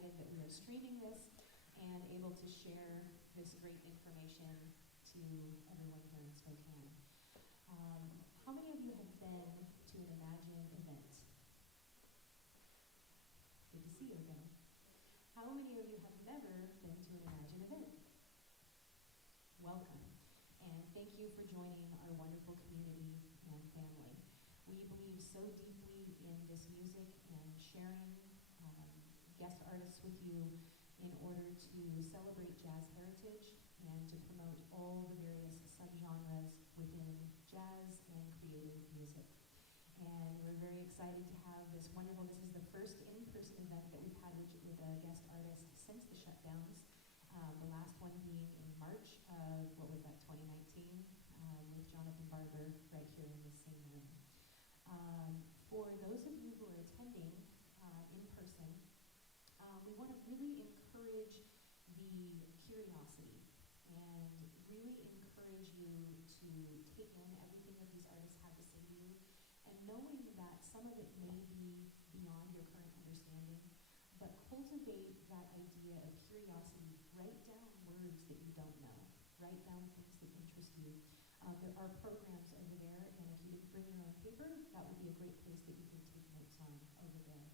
excited that we are streaming this and able to share this great information to everyone here in Spokane. How many of you have been to an Imagine event? Good to see you again. How many of you have never been to an Imagine event? Welcome, and thank you for joining our wonderful community and family. We believe so deeply in this music and sharing guest artists with you in order to celebrate jazz heritage and to promote all the various subgenres within jazz and creative music. And we're very excited to have this is the first in-person event that we've had with a guest artist since the shutdowns. The last one being in March of, 2019, with Jonathan Barber right here in this same room. For those of you who are attending in person, we want to really encourage the curiosity and really encourage you to take in everything that these artists have to say to you, and knowing that some of it may be beyond your current understanding, but cultivate that idea of curiosity. Write down words that you don't know. Write down things that interest you. There are programs over there, and if you didn't bring your own paper, that would be a great place that you can take notes on over there.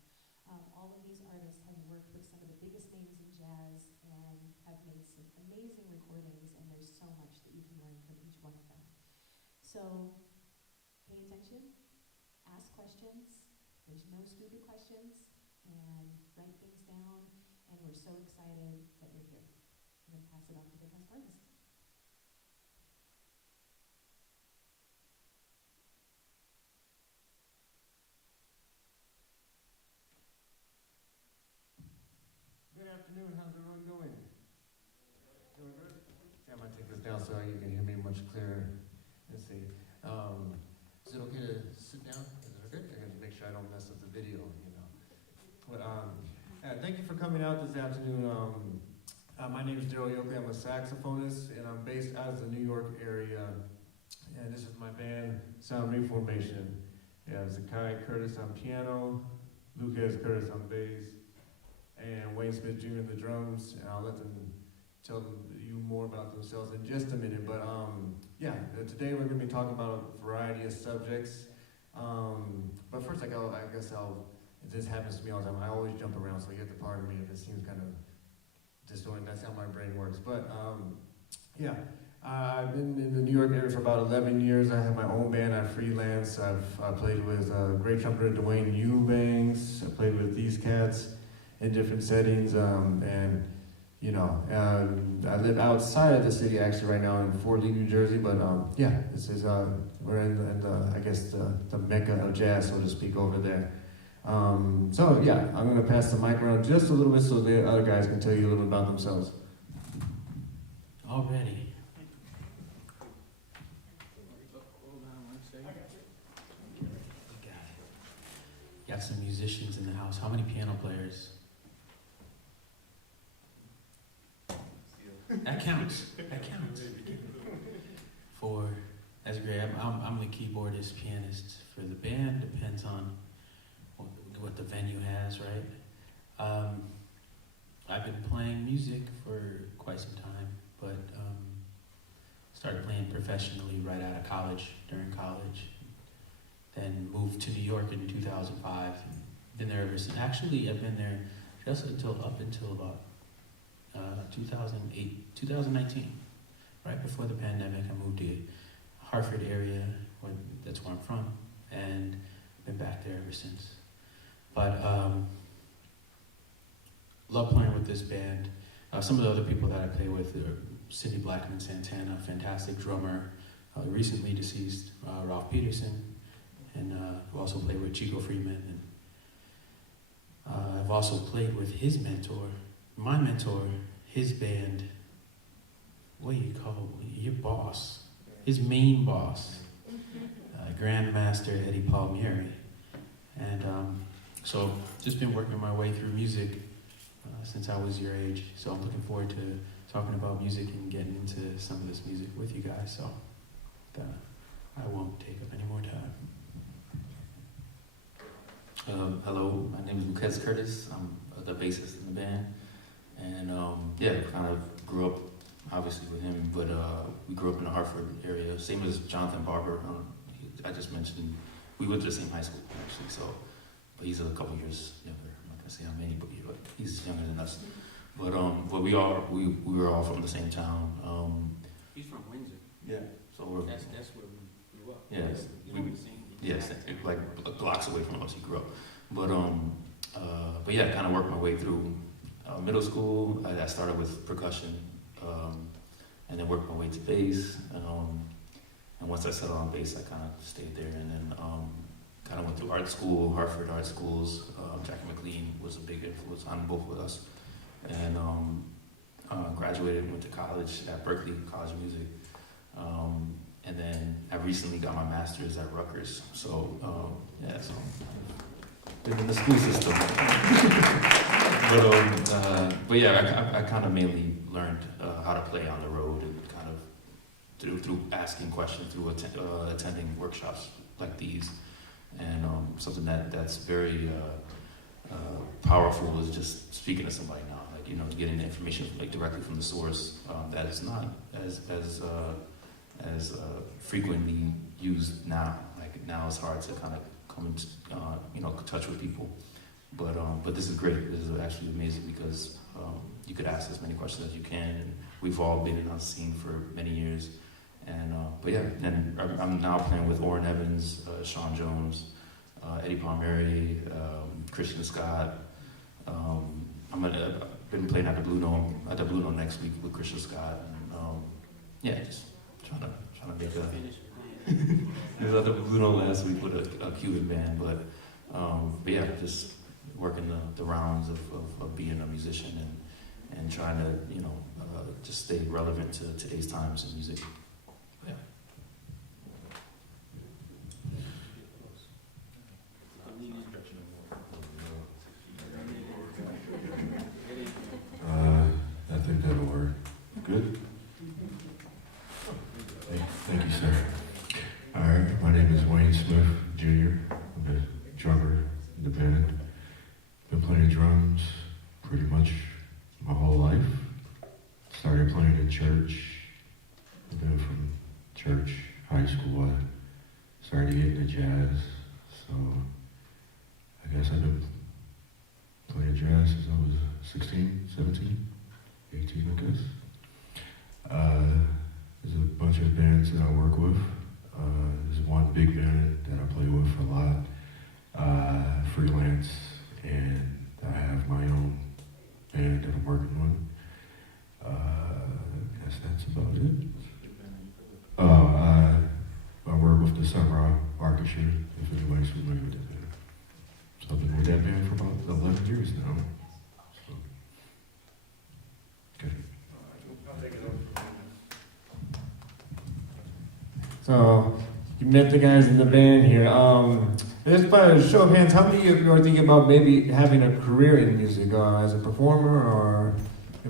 All of these artists have worked with some of the biggest names in jazz and have made some amazing recordings, and there's so much that you can learn from each one of them. So pay attention, ask questions. There's no stupid questions, and write things down, and we're so excited that you're here. I'm going to pass it off to the guest artist. Good afternoon. How's everyone doing? Doing good? Yeah, I'm going to take this down so you can hear me much clearer. Let's see. Is it okay to sit down? Is it okay? I got to make sure I don't mess up the video, you know. But thank you for coming out this afternoon. My name is Joplin. I'm a saxophonist, and I'm based out of the New York area. And this is my band, Sound Reformation. Yeah, Zakai Curtis on piano, Lucas Curtis on bass, and Wayne Smith Jr. on the drums, and I'll let them tell you more about themselves in just a minute. But today we're going to be talking about a variety of subjects. But first, if this happens to me all the time, I always jump around, so you have to pardon me if it seems kind of disoriented. That's how my brain works. But I've been in the New York area for about 11 years. I have my own band. I freelance. I've played with great trumpeter Dwayne Eubanks. I played with these cats in different settings, I live outside of the city actually right now in Fort Lee, New Jersey, but this is we're in the mecca of jazz, so to speak, over there. I'm going to pass the mic around just a little bit so the other guys can tell you a little bit about themselves. Already. Got some musicians in the house. How many piano players? That counts. That's great. I'm the keyboardist, pianist for the band. Depends on what the venue has, right? I've been playing music for quite some time, but started playing professionally right out of college, during college. Then moved to New York in 2005. Been there ever since. Actually, I've been there just up until about 2019, right before the pandemic. I moved to Hartford area, that's where I'm from, and been back there ever since. But love playing with this band. Some of the other people that I play with are Cindy Blackman Santana, fantastic drummer, recently deceased Ralph Peterson, and who also played with Chico Freeman. And I've also played with his mentor, my mentor, his band. What do you call your boss? His main boss, Grandmaster Eddie Palmieri. And so just been working my way through music since I was your age. So I'm looking forward to talking about music and getting into some of this music with you guys. So I won't take up any more time. Hello, my name is Lucas Curtis. I'm a the bassist in the band, and yeah, kind of grew up obviously with him, but we grew up in the Hartford area, same as Jonathan Barber. I just mentioned we went to the same high school actually, so but he's a couple years younger. I'm not gonna say how many, but he's younger than us. But we were all from the same town. He's from Windsor. Yeah, so That's where we grew up. Yes, yes, like blocks away from us. He grew up, but yeah, kind of worked my way through middle school. I started with percussion, and then worked my way to bass. And once I settled on bass, I kind of stayed there, and then kind of went through art school, Hartford art schools. Jackie McLean was a big influence on both of us, and graduated, went to college at Berkeley College of Music, and then I recently got my master's at Rutgers. So yeah, so been in the school system. But yeah, I kind of mainly learned how to play on the road, and kind of through asking questions, through attending workshops like these, and something that's very powerful is just speaking to somebody now, like, you know, getting the information like directly from the source, that is not as frequently used now. Like now it's hard to kind of come into touch with people, but this is great. This is actually amazing because you could ask as many questions as you can, and we've all been on the scene for many years. And but yeah, and I'm now playing with Orrin Evans, Sean Jones, Eddie Palmieri, Christian Scott. I've been playing at the Blue Note next week with Christian Scott, and yeah, just trying to make a. He was at the Blue Note last week with a Cuban band, but yeah, just working the rounds of being a musician and trying to just stay relevant to today's times in music. I think that'll work. Good? Thank you, sir. All right, my name is Wayne Smith, Jr. I'm the drummer in the band. Been playing drums pretty much my whole life. Started playing in church, and then from church, high school, I started getting into jazz. So I guess I've been playing jazz since I was 16, 17, 18, I guess. There's a bunch of bands that I work with. There's one big band that I play with a lot, freelance, and I have my own band that I'm working on. I guess that's about it. I work with the Summer Orchestra, if anybody's familiar with that band. So I've been with that band for about 11 years now. So, okay. So you met the guys in the band here. Just by a show of hands, how many of you are thinking about maybe having a career in music, as a performer or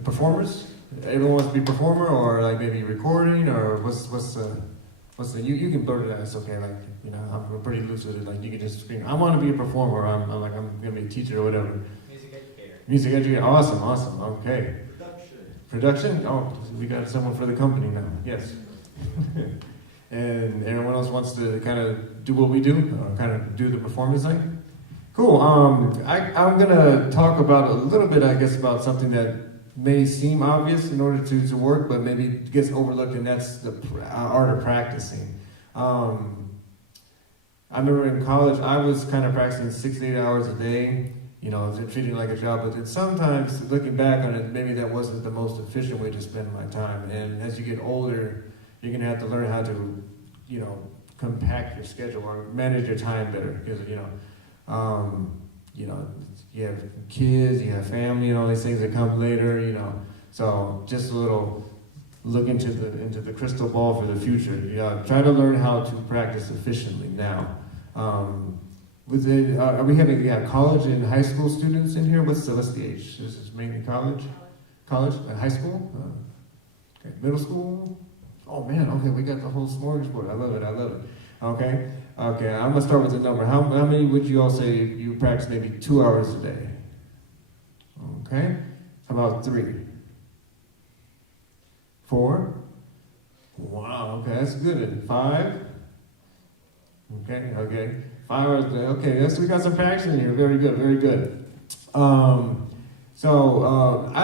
performers? Everyone wants to be a performer, or like maybe recording, or what's the you can blurt it out. It's okay. Like, you know, I'm pretty loose with it. Like, you can just scream, I want to be a performer. I'm gonna be a teacher or whatever. Music educator. Music educator. Awesome. Okay. Production. Oh, we got someone for the company now. Yes. And everyone else wants to kind of do what we do, kind of do the performance thing. Cool. I'm gonna talk about a little bit, I guess, about something that may seem obvious in order to work, but maybe gets overlooked, and that's the art of practicing. I remember in college, I was kind of practicing 6 to 8 hours a day, treating it like a job, but then sometimes, looking back on it, maybe that wasn't the most efficient way to spend my time. And as you get older, you're gonna have to learn how to, compact your schedule or manage your time better, because, you have kids, you have family, and all these things that come later, So just a little look into the crystal ball for the future. Try to learn how to practice efficiently now. Are we having college and high school students in here? What's the age? This is mainly college, high school, okay. Middle school. Oh man, okay, we got the whole smorgasbord. I love it. Okay, I'm gonna start with the number. How many would you all say you practice maybe 2 hours a day? Okay? How about 3? 4? Wow, okay, that's good. 5? Okay. 5 hours, okay, yes, we got some practice in here. Very good, very good. I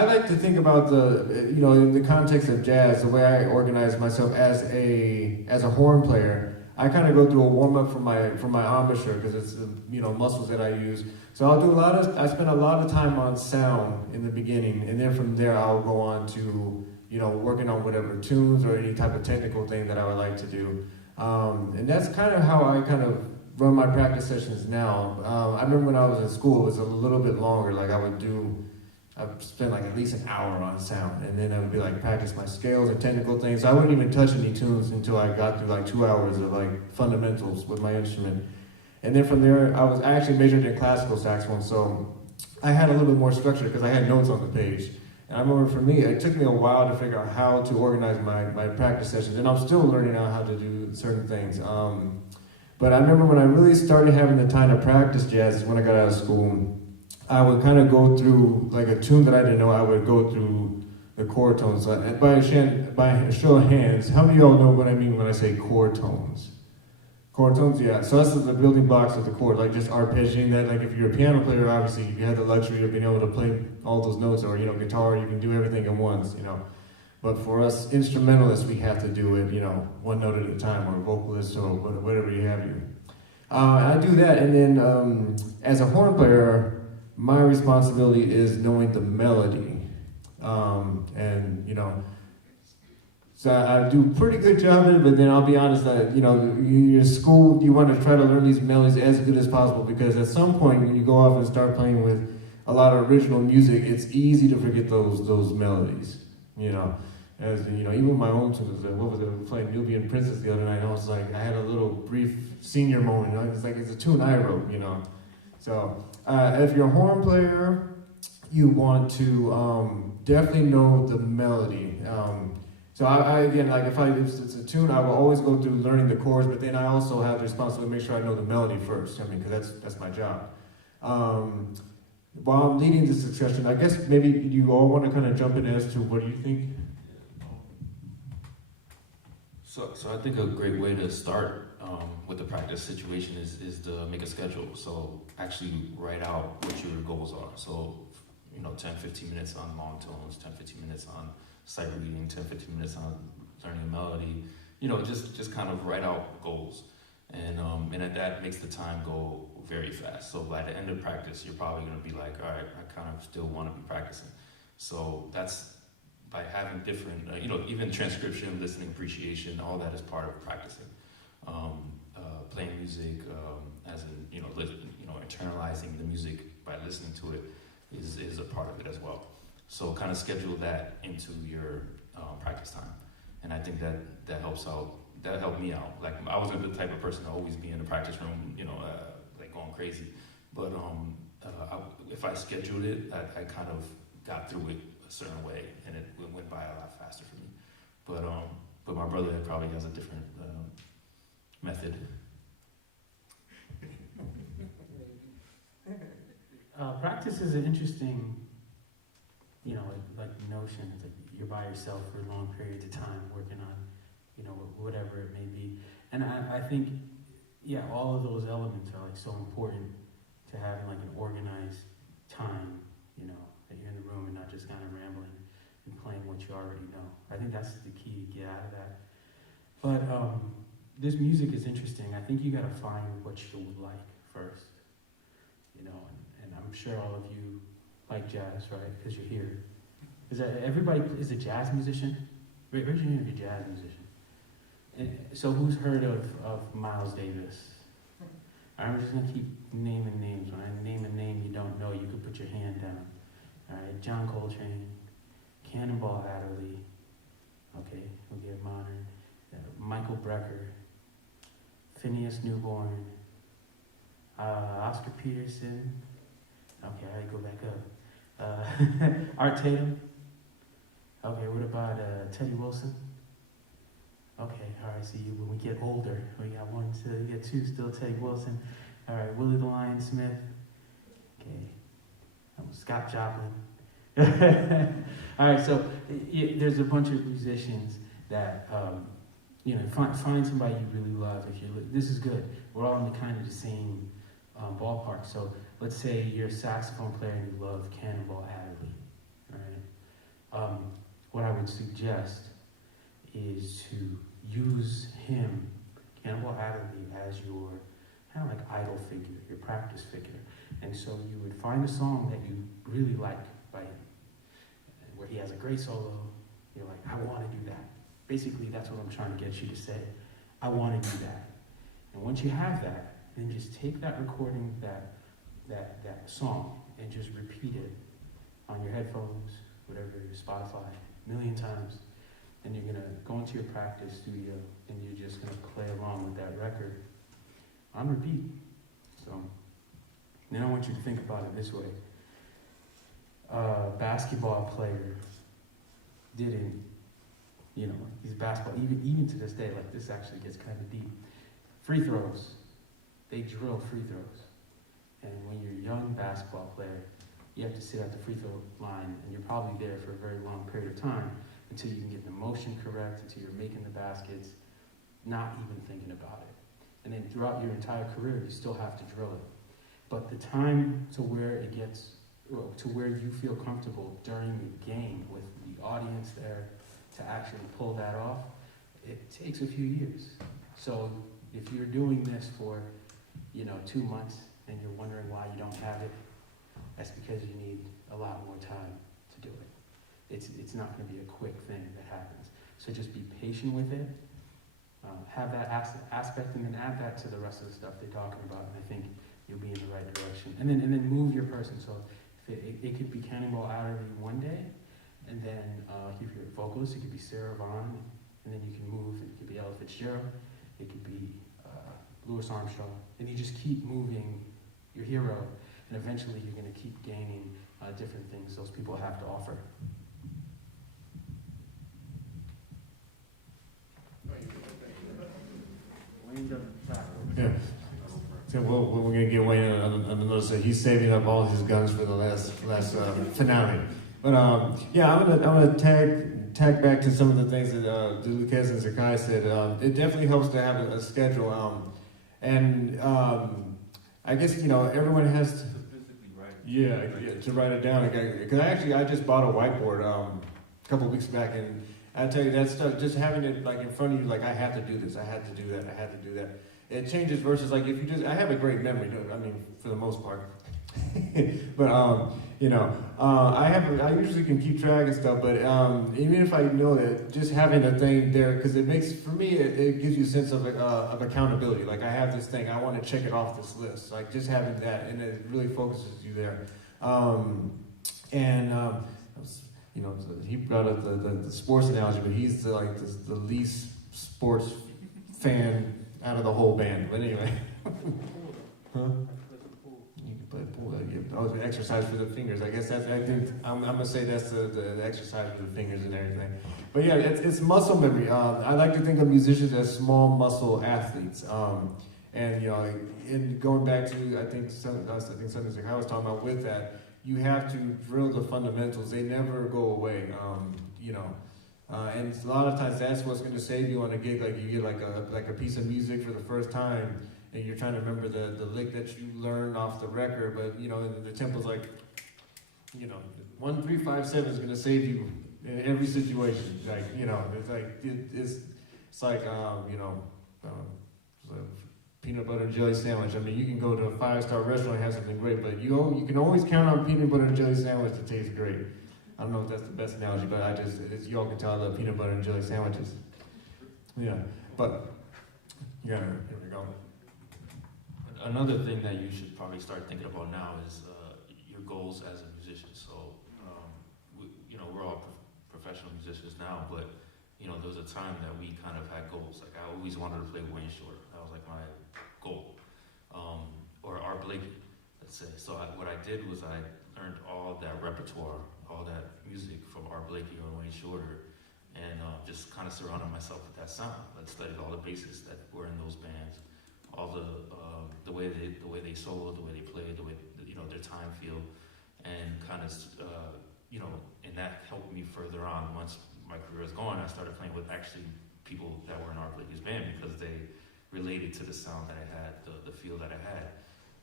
like to think about in the context of jazz, the way I organize myself as a horn player. I kind of go through a warm up for my embouchure because it's the muscles that I use. So I'll do I spend a lot of time on sound in the beginning, and then from there I'll go on to working on whatever tunes or any type of technical thing that I would like to do. And that's kind of how I kind of run my practice sessions now. I remember when I was in school, it was a little bit longer. Like I'd spend like at least an hour on sound, and then I would be like practice my scales and technical things. So I wouldn't even touch any tunes until I got through like 2 hours of like fundamentals with my instrument. And then from there, I actually majored in classical saxophone, so I had a little bit more structure because I had notes on the page. And I remember for me, it took me a while to figure out how to organize my practice sessions, and I'm still learning out how to do certain things. But I remember when I really started having the time to practice jazz when I got out of school, I would kind of go through, like a tune that I didn't know, I would go through the chord tones. By a show of hands, how many of y'all know what I mean when I say chord tones? Chord tones, yeah. So that's the building blocks of the chord, like just arpeggiating that. Like if you're a piano player, obviously you have the luxury of being able to play all those notes, or guitar, you can do everything at once, But for us instrumentalists, we have to do it, one note at a time, or vocalists, or whatever you have you. I do that, and then as a horn player, my responsibility is knowing the melody, so I do a pretty good job of it. But then I'll be honest that in school you want to try to learn these melodies as good as possible, because at some point when you go off and start playing with a lot of original music, it's easy to forget those melodies. Even my own tunes. What was it? I was playing Nubian Princess the other night, and I was like, I had a little brief senior moment. It's like it's a tune I wrote. So if you're a horn player, you want to definitely know the melody. So I again, like if it's a tune, I will always go through learning the chords, but then I also have the responsibility to make sure I know the melody first. Because that's my job. While I'm leading this discussion, I guess maybe you all want to kind of jump in as to what do you think? So I think a great way to start with the practice situation is to make a schedule. So actually write out what your goals are. So 10-15 minutes on long tones, 10-15 minutes on sight reading, 10-15 minutes on learning a melody. Just kind of write out goals, and that makes the time go very fast. So by the end of practice, you're probably going to be like, all right, I kind of still want to be practicing. So that's by having different, even transcription, listening, appreciation, all that is part of practicing. Playing music, as in, internalizing the music by listening to it is a part of it as well. So kind of schedule that into your practice time. And I think that helps out. That helped me out. Like I wasn't the type of person to always be in the practice room, like going crazy. But if I scheduled it, I kind of got through it a certain way, and it went by a lot faster for me. But my brother probably has a different method. Practice is an interesting, like notion. It's like you're by yourself for long periods of time working on, whatever it may be. And I think, all of those elements are like so important to having like an organized time, that you're in the room and not just kind of rambling and playing what you already know. I think that's the key to get out of that. But this music is interesting. I think you got to find what you like first, and I'm sure all of you like jazz, right? Because you're here. Everybody is a jazz musician? Raise your hand if you're a jazz musician. And so who's heard of Miles Davis? I'm just going to keep naming names. When I name a name you don't know, you can put your hand down. All right, John Coltrane, Cannonball Adderley. Okay, we'll get modern. Michael Brecker, Phineas Newborn, Oscar Peterson. Okay, I go back up. Art Tatum. Okay, what about Teddy Wilson? Okay, all right, so when we get older, we got one, two, you get two still, Teddy Wilson. All right, Willie the Lion Smith. Okay, Scott Joplin. All right, so there's a bunch of musicians that find somebody you really love. This is good. We're all in the kind of the same ballpark. So let's say you're a saxophone player and you love Cannonball Adderley. All right. What I would suggest is to use him, Cannonball Adderley, as your kind of like idol figure, your practice figure. And so you would find a song that you really like by him, where he has a great solo. You're like, I want to do that. Basically, that's what I'm trying to get you to say. I want to do that. And once you have that, then just take that recording, that song, and just repeat it on your headphones, whatever, Spotify, a million times. And you're gonna go into your practice studio, and you're just gonna play along with that record on repeat. So now I want you to think about it this way. A basketball player didn't, he's basketball, even to this day, like this actually gets kind of deep. Free throws, they drill free throws. And when you're a young basketball player, you have to sit at the free throw line, and you're probably there for a very long period of time until you can get the motion correct, until you're making the baskets, not even thinking about it. And then throughout your entire career, you still have to drill it. But the time to where it gets, to where you feel comfortable during the game with the audience there to actually pull that off, it takes a few years. So if you're doing this for, 2 months and you're wondering why you don't have it, that's because you need a lot more time to do it. It's not going to be a quick thing that happens. So just be patient with it. Have that aspect, and then add that to the rest of the stuff they're talking about, and I think you'll be in the right direction. And then move your person. So if it could be Cannonball Adderley one day, and then if you're a vocalist, it could be Sarah Vaughan, and then you can move. It could be Ella Fitzgerald. It could be Louis Armstrong, and you just keep moving your hero, and eventually you're going to keep gaining different things those people have to offer. Yeah. So we're going to get Wayne on the notice that he's saving up all his guns for the last finale. But I'm gonna tag back to some of the things that Lucas and Zakai said. It definitely helps to have a schedule. I guess everyone has to. Yeah, to write it down. Because I just bought a whiteboard a couple weeks back, and I tell you that stuff, just having it like in front of you, like I have to do this, I have to do that, I have to do that. It changes versus like if you just, I have a great memory, I mean, for the most part. But I usually can keep track of stuff, but even if I know that, just having a thing there, because it makes, for me, it gives you a sense of accountability. Like I have this thing, I want to check it off this list. Like just having that, and it really focuses you there. He brought up the sports analogy, but he's the least sports fan out of the whole band. But anyway, huh? You can play pool. Oh, exercise for the fingers. I guess that's. I think I'm gonna say that's the exercise for the fingers and everything. But yeah, it's muscle memory. I like to think of musicians as small muscle athletes. And going back to I think something like I was talking about with that. You have to drill the fundamentals. They never go away. And a lot of times that's what's going to save you on a gig. Like you get like a piece of music for the first time, and you're trying to remember the lick that you learned off the record. But the tempo's like, 1, 3, 5, 7 is going to save you in every situation. Like it's like peanut butter and jelly sandwich. I mean, you can go to a 5-star restaurant and have something great, but you can always count on peanut butter and jelly sandwich to taste great. I don't know if that's the best analogy, but y'all can tell I love peanut butter and jelly sandwiches. Yeah, but yeah, here we go. Another thing that you should probably start thinking about now is your goals as a musician. So, we're all professional musicians now, but there was a time that we kind of had goals. Like I always wanted to play Wayne Shorter. That was like my goal. Or Art Blakey, let's say. So what I did was I learned all that repertoire, all that music from Art Blakey or Wayne Shorter, and just kind of surrounded myself with that sound. I studied all the bases that were in those bands, all the way they solo, the way they played, the way their time feel, and kind of and that helped me further on. Once my career was going, I started playing with actually people that were in our previous band because they related to the sound that I had, the feel that I had.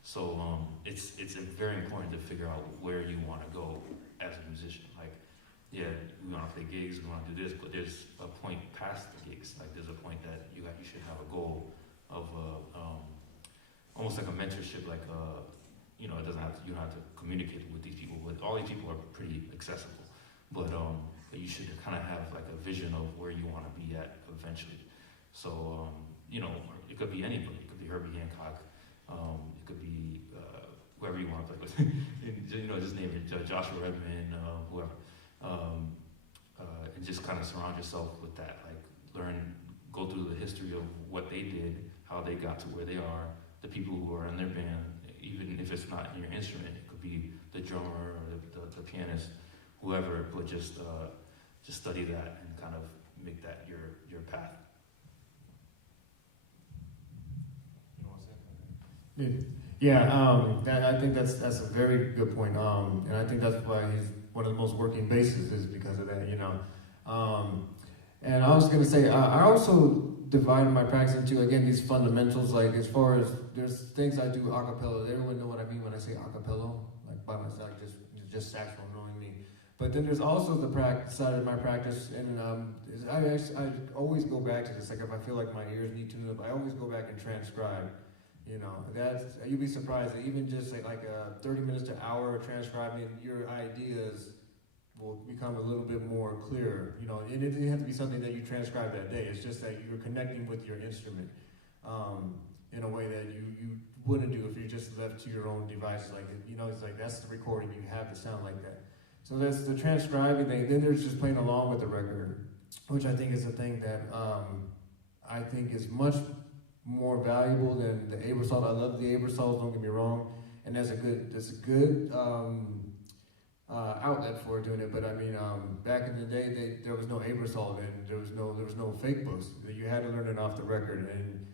So it's very important to figure out where you want to go as a musician. Like, yeah, we want to play gigs, we want to do this, but there's a point past the gigs. Like, there's a point that you should have a goal of almost like a mentorship. Like, it doesn't have to, you don't have to communicate with these people, but all these people are pretty accessible. But you should kind of have like a vision of where you want to be at eventually. So it could be anybody. It could be Herbie Hancock. It could be whoever you want to play with. Just name it, Joshua Redman, whoever. And just kind of surround yourself with that. Like, go through the history of what they did, how they got to where they are, the people who are in their band, even if it's not in your instrument. It could be the drummer or the pianist, whoever, but just study that and kind of make that your path. Yeah, I think that's a very good point, and I think that's why he's one of the most working bassists is because of that, And I was gonna say, I also divided my practice into, again, these fundamentals. Like, as far as there's things I do a cappella. Everyone know what I mean when I say a cappella, like by myself, just saxophone, knowing me. But then there's also the side of my practice, and I always go back to this. Like, if I feel like my ears need tuning up, I always go back and transcribe. You'd be surprised that even just like 30 minutes to an hour of transcribing, your ideas will become a little bit more clear. And it doesn't have to be something that you transcribe that day. It's just that you're connecting with your instrument in a way that you wouldn't do if you're just left to your own device. Like, it's like that's the recording. You have to sound like that. So that's the transcribing thing. Then there's just playing along with the record, which I think is a thing that I think is much more valuable than the Aebersold. I love the Aebersold, don't get me wrong, and that's a good outlet for doing it. But I mean, back in the day, there was no Aebersold and there was no fake books. You had to learn it off the record. And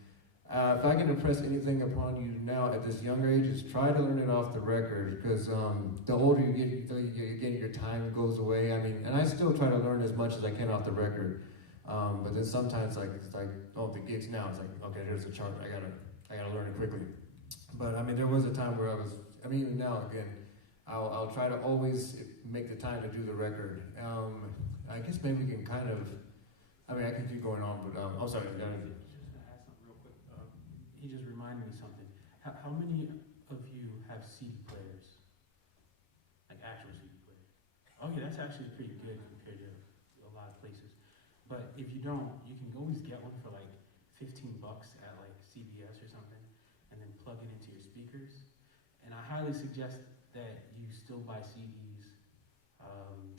if I can impress anything upon you now at this younger age, is try to learn it off the record, because the older you get, again, your time goes away. I mean, and I still try to learn as much as I can off the record. But then sometimes, it's like, the gigs now, it's like, okay, there's a chart, I gotta learn it quickly. But I mean, there was a time where even now, again, I'll try to always make the time to do the record. I guess maybe we can kind of, I can keep going on, but I'm sorry. Just gonna add something real quick. He just reminded me something. How many of you have CD players? Like actual CD players? Okay, that's actually pretty good compared to a lot of places. But if you don't, you can always get one for like $15 at like CVS or something, and then plug it into your speakers. And I highly suggest that you still buy CDs,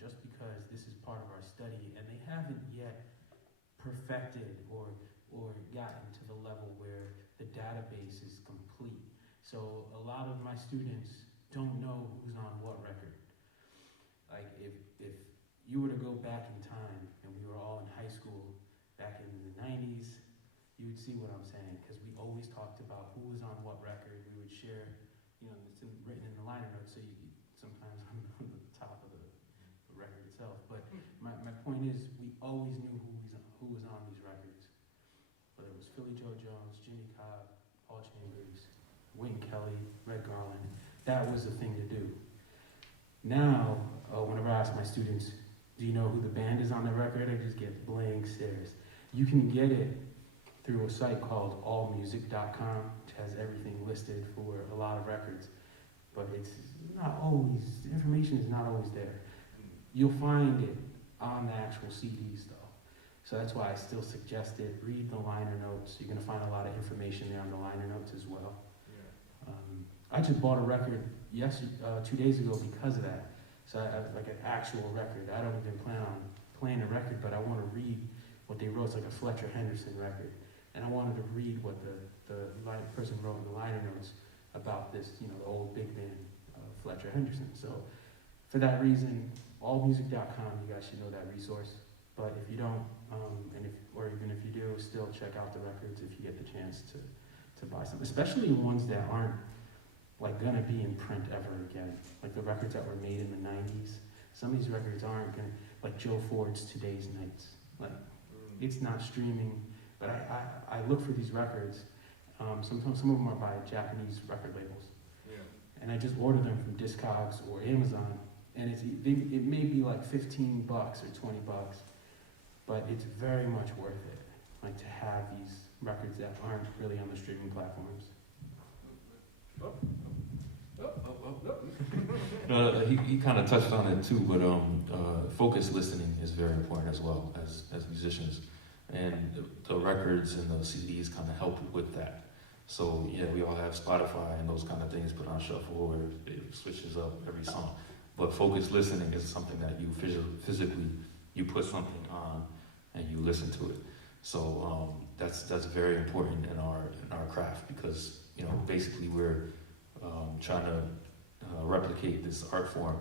just because this is part of our study, and they haven't yet perfected or gotten to the level where the database is complete. So a lot of my students don't know who's on what record. Like, if you were to go back in time and we were all in high school back in the 90s, you would see what I'm saying, because we always talked about who was on what record. We would share, it's written in the liner notes, so sometimes I'm on the top of the record itself. But my point is, we always knew who was on these records. Whether it was Philly Joe Jones, Jimmy Cobb, Paul Chambers, Wayne Kelly, Red Garland, that was the thing to do. Now, whenever I ask my students, do you know who the band is on the record? I just get blank stares. You can get it through a site called allmusic.com, which has everything listed for a lot of records. But it's not always, the information is not always there. You'll find it on the actual CDs though. So that's why I still suggest it. Read the liner notes. You're gonna find a lot of information there on the liner notes as well. Yeah. I just bought a record 2 days ago because of that. So I have like an actual record. I don't even plan on playing a record, but I want to read what they wrote. It's like a Fletcher Henderson record. And I wanted to read what the person wrote in the liner notes about this, the old big band, Fletcher Henderson. So for that reason, allmusic.com, you guys should know that resource. But if you don't, or even if you do, still check out the records if you get the chance to buy some, especially ones that aren't like gonna be in print ever again, like the records that were made in the 90s. Some of these records aren't gonna, like Joe Ford's Today's Nights. Like, it's not streaming, but I look for these records. Sometimes some of them are by Japanese record labels. Yeah. And I just order them from Discogs or Amazon. And it may be like $15 or $20, but it's very much worth it. Like to have these records that aren't really on the streaming platforms. No, he kind of touched on it too, but focused listening is very important as well as musicians, and the records and the CDs kind of help with that. So yeah, we all have Spotify and those kind of things put on shuffle where it switches up every song. But focused listening is something that you physically you put something on and you listen to it. So that's very important in our craft, because basically we're trying to replicate this art form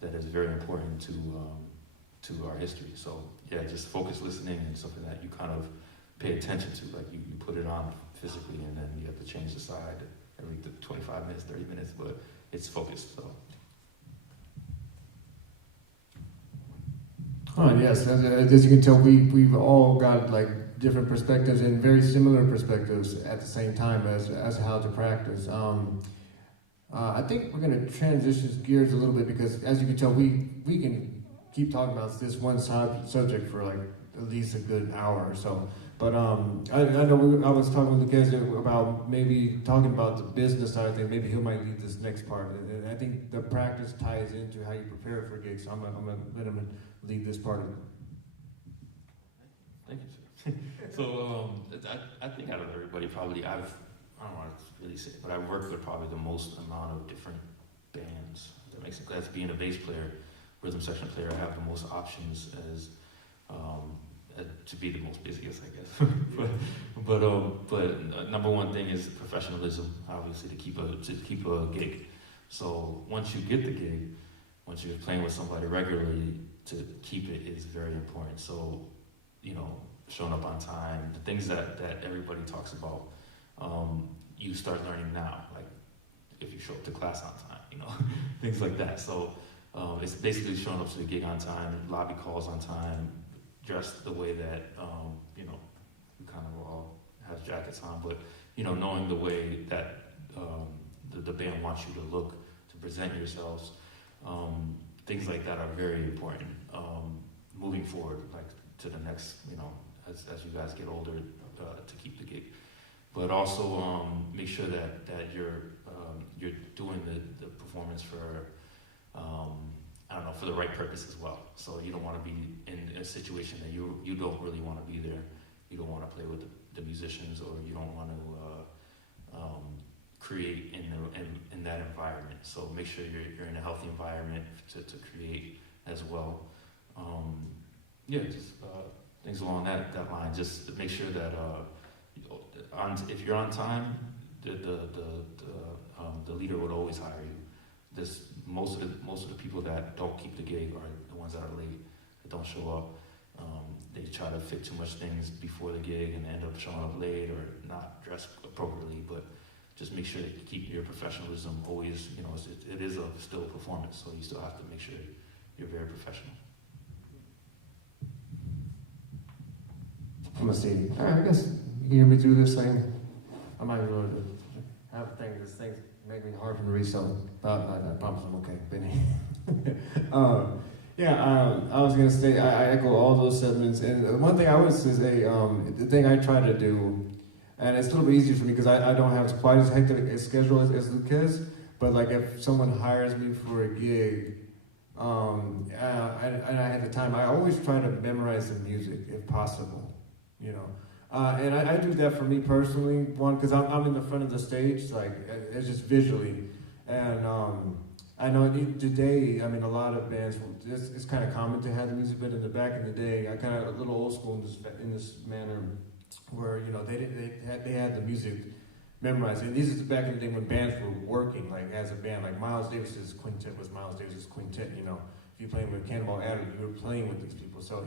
that is very important to our history. So yeah, just focused listening and something that you kind of pay attention to. Like you put it on physically, and then you have to change the side every 25 minutes, 30 minutes, but it's focused. So. Oh yes, as you can tell, we've all got like different perspectives and very similar perspectives at the same time as how to practice. I think we're going to transition gears a little bit, because as you can tell, we can keep talking about this one subject for like at least a good hour or so. But I know I was talking with the kids about maybe talking about the business side of things. Maybe he might lead this next part. And I think the practice ties into how you prepare for gigs. So I'm gonna let him lead this part of it. Thank you, sir. So I think out of everybody, probably I don't want to really say it, but I've worked with probably the most amount of different bands. That makes sense. As being a bass player, rhythm section player, I have the most options as to be the most busiest, I guess. but number one thing is professionalism, obviously, to keep a gig. So once you get the gig, once you're playing with somebody regularly, to keep it is very important. So, showing up on time, the things that everybody talks about, you start learning now. Like if you show up to class on time, things like that. So it's basically showing up to the gig on time, lobby calls on time, dressed the way that we kind of all have jackets on, but knowing the way that the band wants you to look, to present yourselves, things like that are very important. Moving forward, like to the next, as you guys get older, to keep the gig, but also make sure that you're doing the performance for for the right purpose as well. So you don't want to be in a situation that you don't really want to be there. You don't want to play with the musicians, or you don't want to create in that environment. So make sure you're in a healthy environment to create as well. Just things along that line. Just to make sure that if you're on time, the leader would always hire you. Most of the people that don't keep the gig are the ones that are late, that don't show up. They try to fit too much things before the gig and end up showing up late or not dressed appropriately. But just make sure that you keep your professionalism always. It is still a performance, so you still have to make sure you're very professional. I'm gonna see. I guess you hear me through this thing. I might be able to have a thing. This thing's making me hard for me to read, so I promise I'm okay, Benny. I was gonna say I echo all those sentiments, and one thing I would say is the thing I try to do, and it's a little bit easier for me because I don't have quite as hectic a schedule as Lucas, but like if someone hires me for a gig, and I have the time, I always try to memorize the music if possible. And I do that for me personally, one, because I'm in the front of the stage, like, it's just visually, and I know today, a lot of bands, it's kind of common to have the music, but in the back in the day, I kind of a little old school in this manner, where, they had the music memorized, and this is back in the day when bands were working, like, as a band, like Miles Davis's quintet was Miles Davis's quintet, if you're playing with Cannonball Adderley, you were playing with these people, so,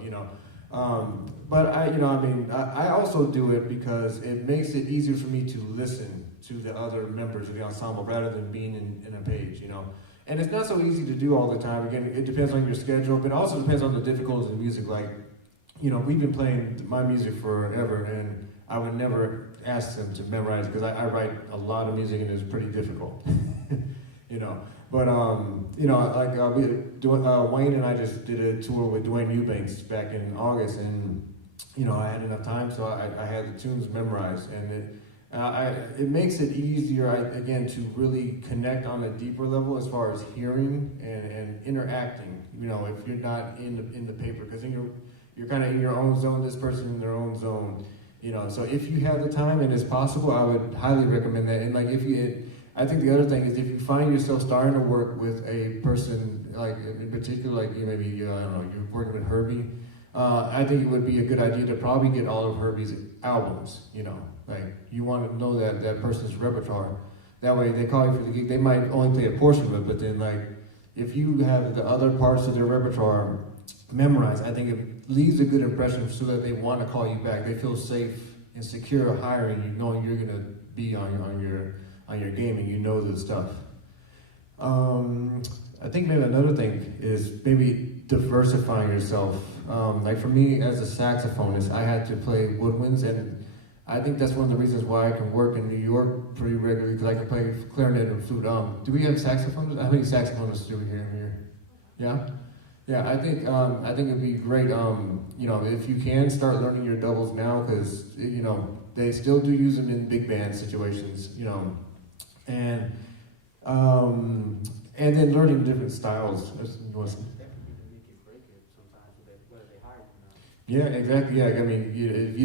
but I also do it because it makes it easier for me to listen to the other members of the ensemble rather than being in a page, And it's not so easy to do all the time. Again, it depends on your schedule, but it also depends on the difficulties of the music. Like, you know, we've been playing my music forever, and I would never ask them to memorize because I write a lot of music and it's pretty difficult, you know. But you know, like Wayne and I just did a tour with Dwayne Eubanks back in August, and you know, I had enough time, so I had the tunes memorized, and it makes it easier, again, to really connect on a deeper level as far as hearing and interacting. You know, if you're not in the paper, because you're kind of in your own zone. This person in their own zone. You know, so if you have the time and it's possible, I would highly recommend that. And like I think the other thing is if you find yourself starting to work with a person, like in particular, like maybe I don't know, you're working with Herbie. I think it would be a good idea to probably get all of Herbie's albums. You know, like you want to know that person's repertoire. That way, they call you for the gig. They might only play a portion of it, but then like if you have the other parts of their repertoire memorized, I think it leaves a good impression so that they want to call you back. They feel safe and secure hiring you, knowing you're going to be on your game and you know the stuff. I think maybe another thing is maybe diversifying yourself. Like for me as a saxophonist, I had to play woodwinds, and I think that's one of the reasons why I can work in New York pretty regularly, because I can play clarinet and flute. Do we have saxophonists? How many saxophonists do we have here? Yeah? Yeah, I think it'd be great, you know, if you can start learning your doubles now, because, you know, they still do use them in big band situations, you know, and then learning different styles. Yeah, exactly. Yeah, I mean, if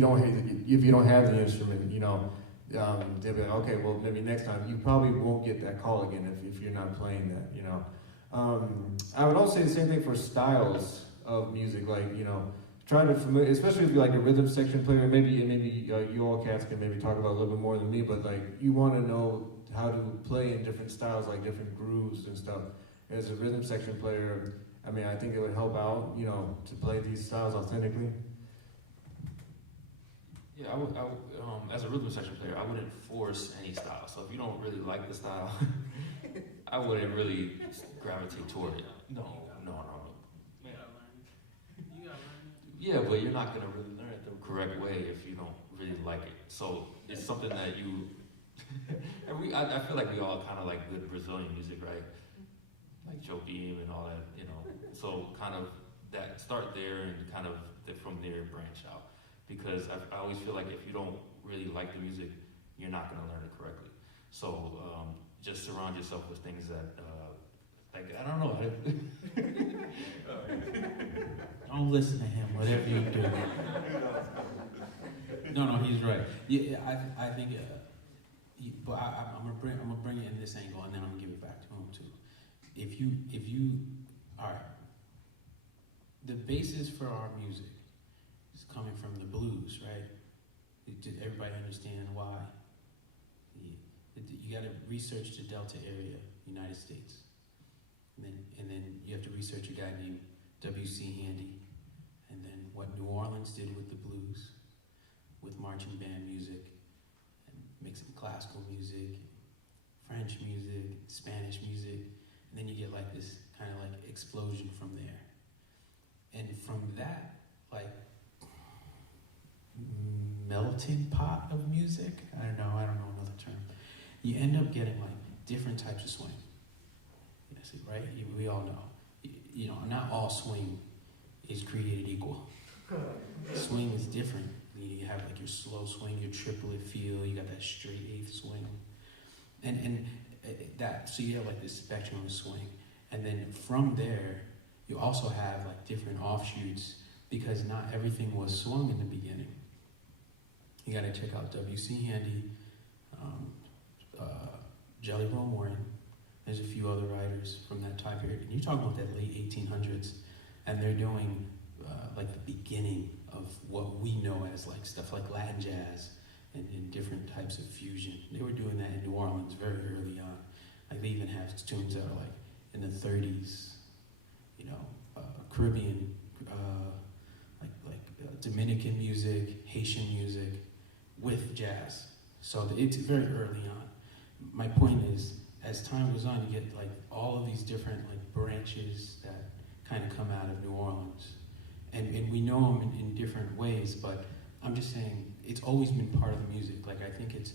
you don't have the instrument, you know, they'll be like, okay, well, maybe next time you probably won't get that call again if you're not playing that, you know. I would also say the same thing for styles of music, like, you know, try to especially if you're like a rhythm section player, maybe you all cats can maybe talk about it a little bit more than me, but like you want to know how to play in different styles, like different grooves and stuff. As a rhythm section player, I mean, I think it would help out, you know, to play these styles authentically. Yeah, as a rhythm section player, I wouldn't force any style. So if you don't really like the style, I wouldn't really gravitate toward it. No. Yeah, but you're not gonna really learn it the correct way if you don't really like it. So it's something that you. And I feel like we all kind of like good Brazilian music, right? Like Joplin and all that, you know. So kind of that start there and kind of from there branch out. Because I always feel like if you don't really like the music, you're not gonna learn it correctly. So just surround yourself with things that, like, I don't know. Don't listen to him, whatever you do. No, he's right. Yeah, I think, but I'm gonna bring it in this angle, and then I'm gonna give it back to him too. If you, all right. The basis for our music is coming from the blues, right? Did everybody understand why? You got to research the Delta area, United States, and then you have to research a guy named W.C. Handy, and then what New Orleans did with the blues, with marching band music, and mixing classical music, French music, Spanish music, and then you get like this kind of like explosion from there. And from that, like, melting pot of music, I don't know another term, you end up getting like different types of swing. Yes, right? We all know. You know, not all swing is created equal. Swing is different. You have like your slow swing, your triplet feel, you got that straight eighth swing. And that, so you have like this spectrum of swing. And then from there, you also have like different offshoots, because not everything was swung in the beginning. You got to check out W.C. Handy, Jelly Roll Morton. There's a few other writers from that time period. And you're talking about that late 1800s, and they're doing like the beginning of what we know as like stuff like Latin jazz and different types of fusion. They were doing that in New Orleans very early on. Like they even have tunes that are like in the 30s, you know, Caribbean, Dominican music, Haitian music with jazz. So it's very early on. My point is, as time goes on, you get like all of these different like branches that kind of come out of New Orleans. And we know them in different ways, but I'm just saying it's always been part of the music. Like, I think it's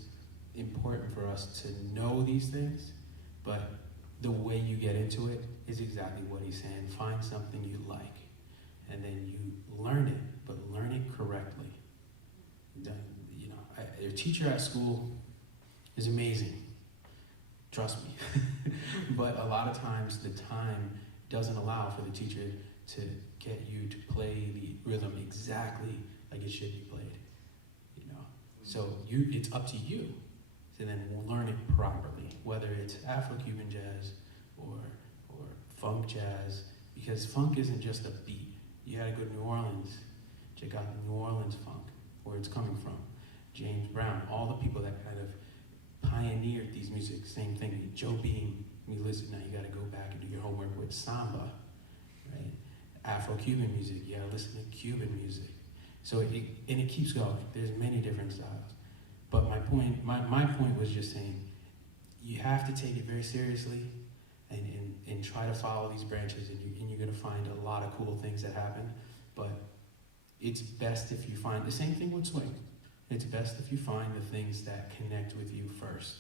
important for us to know these things, but the way you get into it is exactly what he's saying. Find something you like, and then you learn it, but learn it correctly. You know, your teacher at school is amazing. Trust me. But a lot of times the time doesn't allow for the teacher to get you to play the rhythm exactly like it should be played. You know, so it's up to you to then learn it properly, whether it's Afro-Cuban jazz or funk jazz, because funk isn't just a beat. You gotta go to New Orleans, check out the New Orleans funk, where it's coming from. James Brown, all the people that kind of pioneered these music, same thing. Joe Beam, you listen now, you gotta go back and do your homework with samba, right? Afro-Cuban music, you gotta listen to Cuban music. So it keeps going. There's many different styles. But my point was just saying, you have to take it very seriously and try to follow these branches, and you're gonna find a lot of cool things that happen. But it's best if you find, the same thing with swing. It's best if you find the things that connect with you first,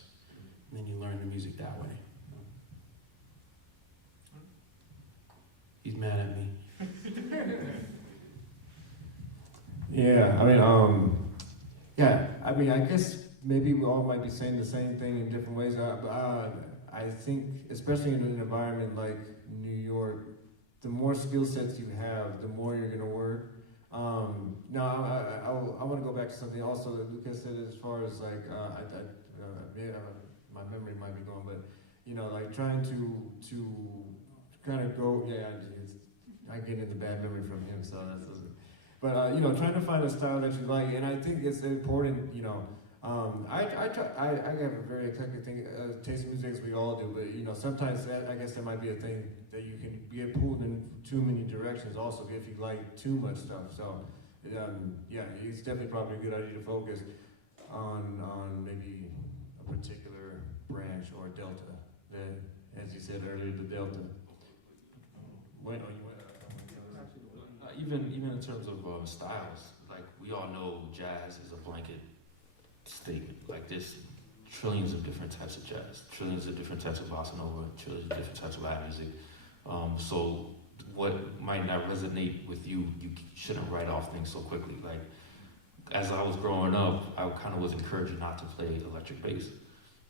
and then you learn the music that way. He's mad at me. Yeah, I mean, I guess maybe we all might be saying the same thing in different ways. I think, especially in an environment like New York, the more skill sets you have, the more you're gonna work. Now, I want to go back to something also that Lucas said as far as like, my memory might be going, but you know, like trying to kind of go, I get into bad memory from him, so that's. But you know, trying to find a style that you like, and I think it's important. You know, I have a very eclectic taste in music, as we all do. But you know, sometimes I guess that might be a thing that you can get pulled in too many directions. Also, if you like too much stuff. So, it's definitely probably a good idea to focus on maybe a particular branch or delta. That, as you said earlier, the delta. Even in terms of styles, like we all know jazz is a blanket statement. Like there's trillions of different types of jazz, trillions of different types of bossa nova, trillions of different types of Latin music. So what might not resonate with you, you shouldn't write off things so quickly. Like as I was growing up, I kind of was encouraged not to play electric bass,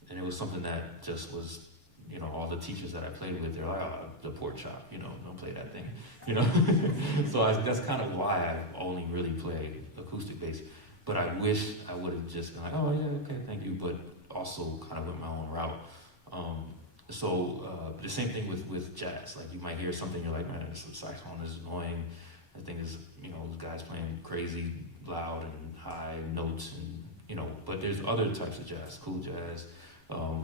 and it was something that just was. You know, all the teachers that I played with, they're like, oh, the pork chop, you know, don't play that thing, you know? So that's kind of why I only really play acoustic bass. But I wish I would have just been like, oh, yeah, okay, thank you, but also kind of went my own route. The same thing with jazz. Like, you might hear something, you're like, man, this saxophone is annoying. I think it's, you know, this guy's playing crazy, loud, and high notes, and, you know, but there's other types of jazz, cool jazz,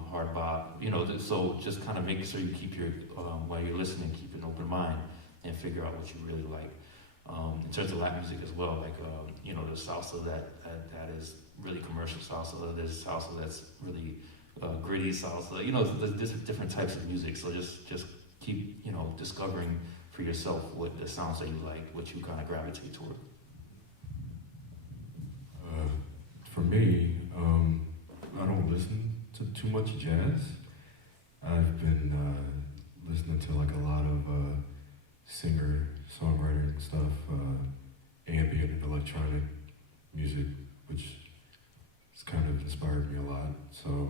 hard bop, you know, so just kind of make sure you keep your, while you're listening, keep an open mind and figure out what you really like. In terms of Latin music as well, like, you know, there's salsa that is really commercial salsa, there's salsa that's really gritty salsa, you know, there's different types of music, so just keep, you know, discovering for yourself what the sounds that you like, what you kind of gravitate toward. For me, I don't listen to too much jazz. I've been listening to like a lot of singer-songwriter stuff, ambient and electronic music, which has kind of inspired me a lot. So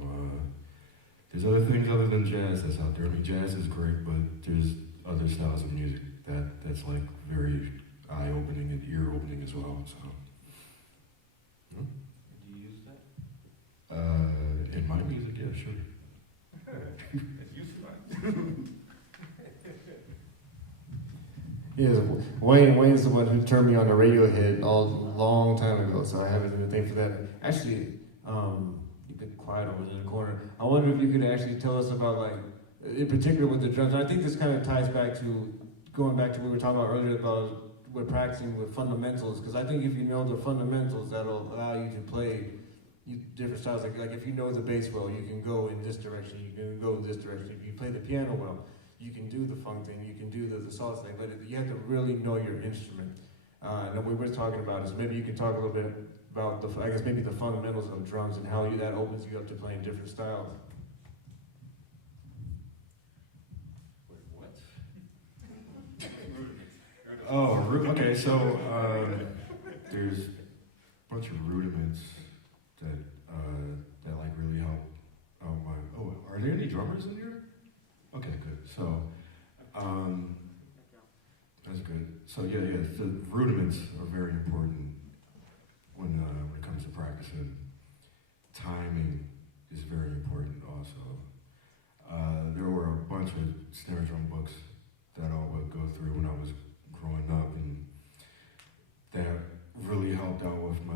there's other things other than jazz that's out there. I mean, jazz is great, but there's other styles of music that's like very eye-opening and ear-opening as well. So. Do you use that? In my music, yeah, sure. It's useful. Yes, Wayne's the one who turned me on to Radiohead a long time ago, so I haven't done anything for that. Actually, you've been quiet over there in the corner. I wonder if you could actually tell us about, like, in particular with the drums. And I think this kind of ties back to, going back to what we were talking about earlier about we're practicing with fundamentals, because I think if you know the fundamentals, that'll allow you to play, different styles. Like if you know the bass well, you can go in this direction. You can go in this direction. If you play the piano well, you can do the funk thing. You can do the salsa thing. But you have to really know your instrument. And what we're talking about is maybe you can talk a little bit about maybe the fundamentals of drums and how that opens you up to playing different styles. Wait, what? Oh, okay. So there's a bunch of rudiments that like really help out my. Oh, are there any drummers in here? Okay, good. So that's good. So yeah. The rudiments are very important when it comes to practicing. Timing is very important also. There were a bunch of snare drum books that I would go through when I was growing up, and that really helped out with my,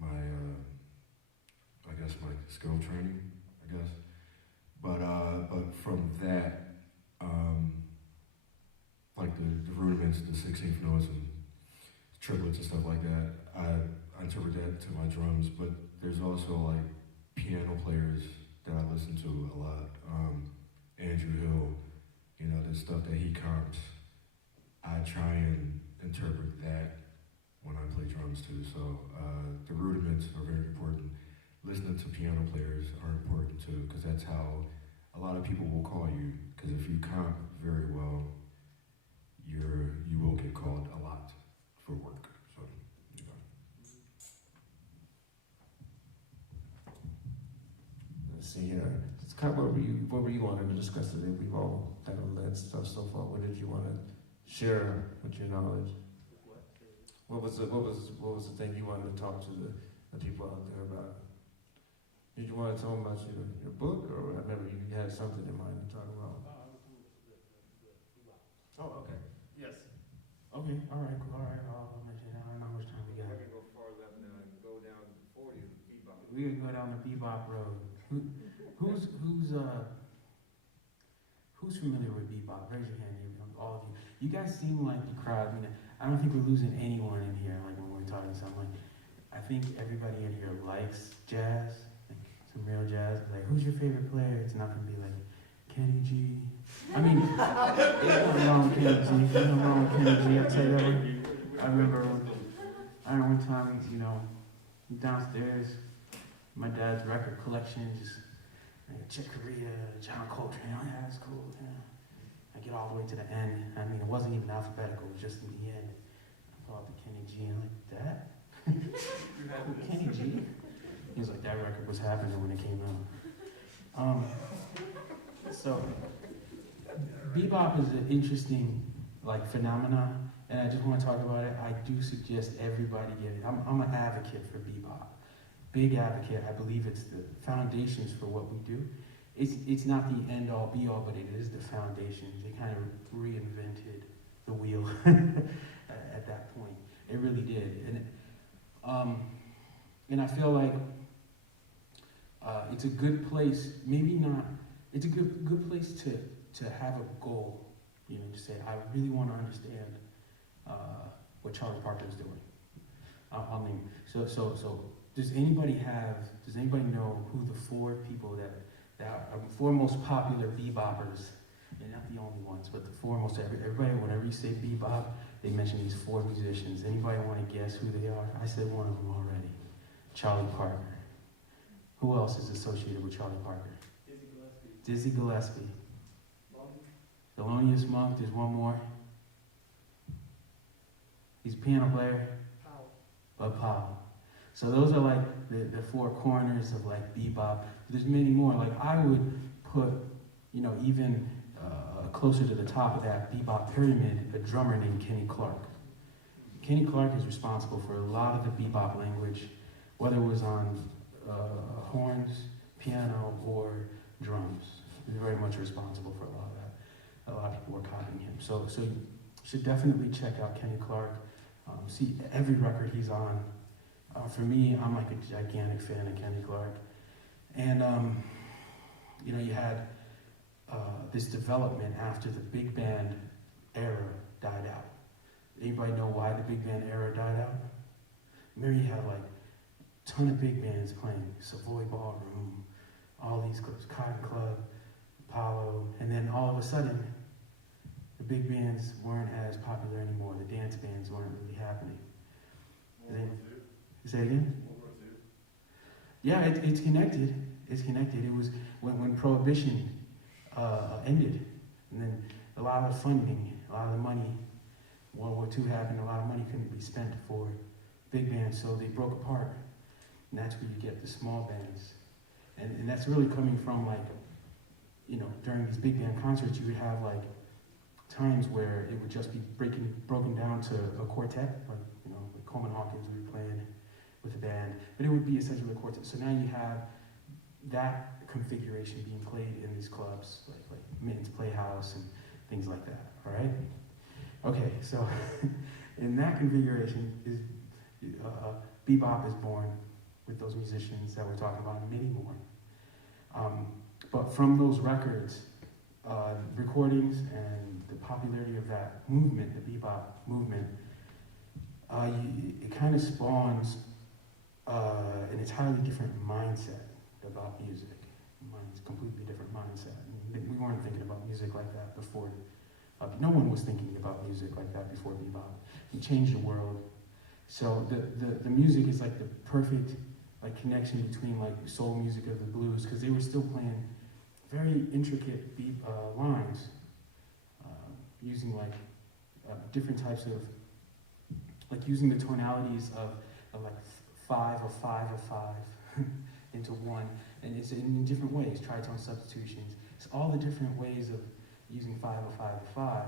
my skill training, I guess. But from that, like the rudiments, the 16th notes and triplets and stuff like that, I interpret that to my drums. But there's also like piano players that I listen to a lot. Andrew Hill, the stuff that he comps, I try and interpret that when I play drums too. So the rudiments are very important. Listening to piano players are important too, because that's how a lot of people will call you. Because if you comp very well, you will get called a lot for work. So, Let's see here. It's kind of what were you wanting to discuss today? We've all kind of led stuff so far. What did you want to share with your knowledge? What was the thing you wanted to talk to the people out there about? Did you want to tell them about your book, or I remember you had something in mind to talk about? Oh, okay. Yes. Okay, all right, cool. All right. I'll mention that. I don't know how much time we got. We're gonna go far left now and go down 40 to bebop. We can go down the bebop road. Who's familiar with bebop? Raise your hand, all of you. You guys seem like the crowd. I don't think we're losing anyone in here. Like when we're talking to someone, I think everybody in here likes jazz, like some real jazz. Like, who's your favorite player? It's not gonna be like Kenny G. I mean, there's nothing wrong with Kenny G. There's nothing wrong with Kenny G. I'll tell you that. I remember one time, downstairs, my dad's record collection, just Chick Corea, John Coltrane. Oh yeah, that's cool. Yeah. I get all the way to the end. I mean, it wasn't even alphabetical. It was just in the end. I thought the Kenny G. I'm like, Dad? Kenny G? He was like, that record was happening when it came out. So, bebop is an interesting phenomenon, and I just want to talk about it. I do suggest everybody get it. I'm an advocate for bebop. Big advocate. I believe it's the foundations for what we do. It's not the end all be all, but it is the foundation. They kind of reinvented the wheel at that point. It really did, and I feel like it's a good place. Maybe not. It's a good place to have a goal. To say I really want to understand what Charlie Parker is doing. So does anybody know who the four people that are four most popular beboppers, and not the only ones, but the four most, everybody, whenever you say bebop, they mention these four musicians. Anybody want to guess who they are? I said one of them already. Charlie Parker. Who else is associated with Charlie Parker? Dizzy Gillespie. Thelonious Monk, there's one more. He's a piano player. Bud Powell. So those are like the four corners of bebop. There's many more. I would put, even closer to the top of that bebop pyramid, a drummer named Kenny Clark. Kenny Clark is responsible for a lot of the bebop language, whether it was on horns, piano, or drums. He's very much responsible for a lot of that. A lot of people were copying him. So you should definitely check out Kenny Clark. See every record he's on. For me, I'm like a gigantic fan of Kenny Clark. And, you had this development after the big band era died out. Anybody know why the big band era died out? Remember you had ton of big bands playing, Savoy Ballroom, all these clubs, Cotton Club, Apollo, and then all of a sudden, the big bands weren't as popular anymore. The dance bands weren't really happening. Say again? Yeah, it's connected. It's connected. It was when Prohibition ended, and then a lot of funding, a lot of the money, World War II happened, a lot of money couldn't be spent for big bands, so they broke apart. And that's where you get the small bands. And that's really coming from, like, you know, during these big band concerts, you would have, like, times where it would just be broken down to a quartet, like, you know, like Coleman Hawkins would be playing with a band, but it would be essentially a quartet. So now you have that configuration being played in these clubs, like Minton's Playhouse and things like that, all right? Okay, so in that configuration, is bebop is born with those musicians that we're talking about, and many more. But from those records, recordings, and the popularity of that movement, the bebop movement, it kind of spawns an entirely different mindset about music. Mine's a completely different mindset. We weren't thinking about music like that before. No one was thinking about music like that before bebop. It changed the world. So the music is like the perfect like connection between like soul music of the blues, because they were still playing very intricate lines, using like different types of, like using the tonalities of like 5 of 5 of 5 into one, and it's in different ways, tritone substitutions. It's all the different ways of using 5 of 5 of 5,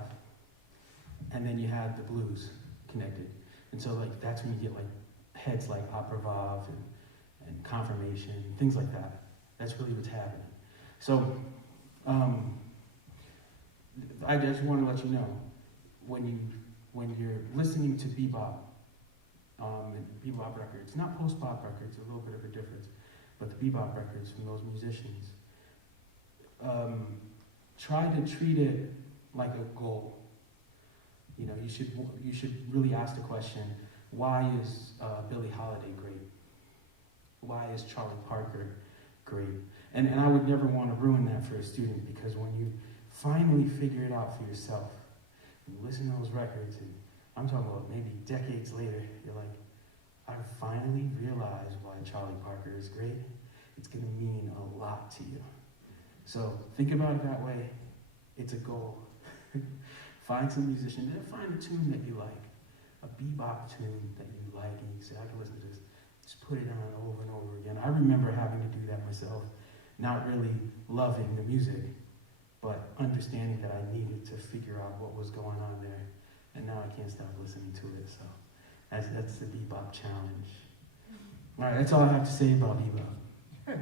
and then you have the blues connected. And so like that's when you get like heads like Opera Vav and Confirmation, things like that. That's really what's happening. So I just want to let you know, when you're listening to bebop, and bebop records, not post-bop records, a little bit of a difference, but the bebop records from those musicians, try to treat it like a goal. You know, you should really ask the question, why is Billie Holiday great? Why is Charlie Parker great? And I would never want to ruin that for a student, because when you finally figure it out for yourself, and you listen to those records, and I'm talking about maybe decades later, you're like, I finally realized why Charlie Parker is great. It's going to mean a lot to you. So think about it that way. It's a goal. Find some musician, then find a tune that you like, a bebop tune that you like, and you say, I can listen to this. Just put it on over and over again. I remember having to do that myself, not really loving the music, but understanding that I needed to figure out what was going on there. And now I can't stop listening to it, so that's the bebop challenge. All right, that's all I have to say about bebop.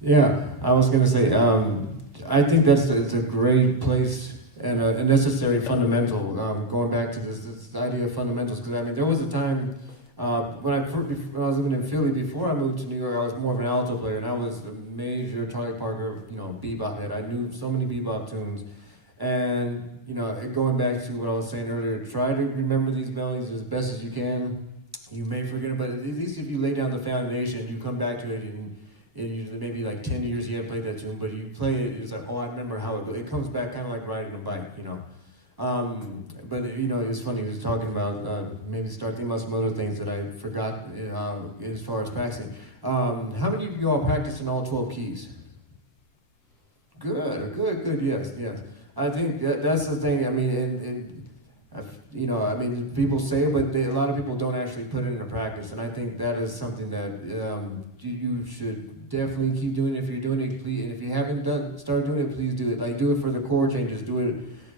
Yeah, I was going to say, I think it's a great place and a necessary fundamental, going back to this idea of fundamentals, because I mean, there was a time when I was living in Philly, before I moved to New York, I was more of an alto player, and I was a major Charlie Parker, bebop head. I knew so many bebop tunes, and going back to what I was saying earlier, try to remember these melodies as best as you can. You may forget it, but at least if you lay down the foundation, you come back to it, and maybe like 10 years you haven't played that tune, but you play it, it's like, oh, I remember how it goes. It comes back kind of like riding a bike, But it's funny, he was talking about maybe start thinking about some other things that I forgot as far as practicing. How many of you all practice in all 12 keys? Good, yes. I think that's the thing. I mean, people say it, but a lot of people don't actually put it into practice. And I think that is something that you should definitely keep doing. If you're doing it, please, and if you haven't started doing it, please do it. Like, do it for the chord changes. Do it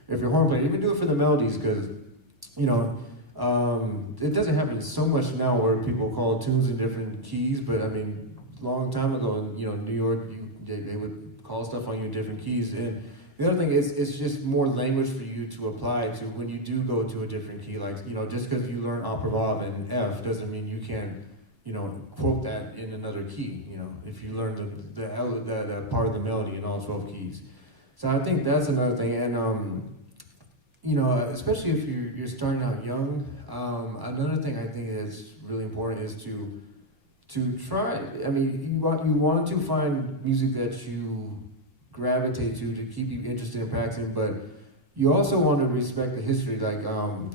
if you're a horn player. Even do it for the melodies, because it doesn't happen so much now where people call tunes in different keys. But I mean, a long time ago, in New York, they would call stuff on you in different keys. And the other thing is, it's just more language for you to apply to when you do go to a different key. Like, just because you learn Opera Vav and F doesn't mean you can, quote that in another key. If you learn the part of the melody in all 12 keys. So I think that's another thing. And you know, especially if you're starting out young, another thing I think is really important is to try. I mean, you want to find music that you gravitate to keep you interested in practicing, but you also want to respect the history, like,